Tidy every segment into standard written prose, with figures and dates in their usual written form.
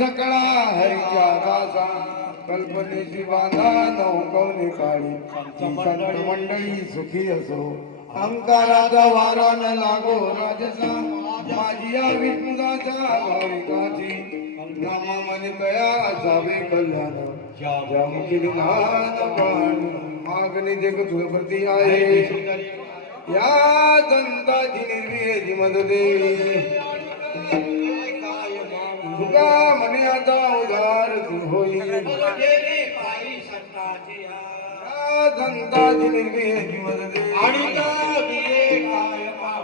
सकळा हरिच्या दासा कल्पनेची बांधा नौकवली काळी संत मंडळी सुखी असो अंकाराचा वारा न लागो राजसा माझी या विष्णुदाचा भाविकाची नामा मन कया असावे कल्याण जमुखी निघान प्राण मागणी देख तुझप्रती आहे या संताची निर्विहेची मदते तुका मने आता उधार होई संताची निर्विहेची मदते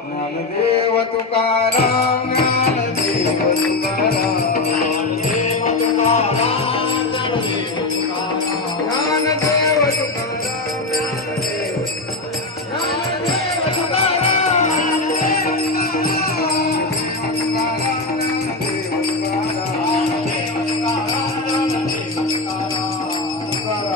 ज्ञानदेव तुकाराम ज्ञानदेव तुकाराम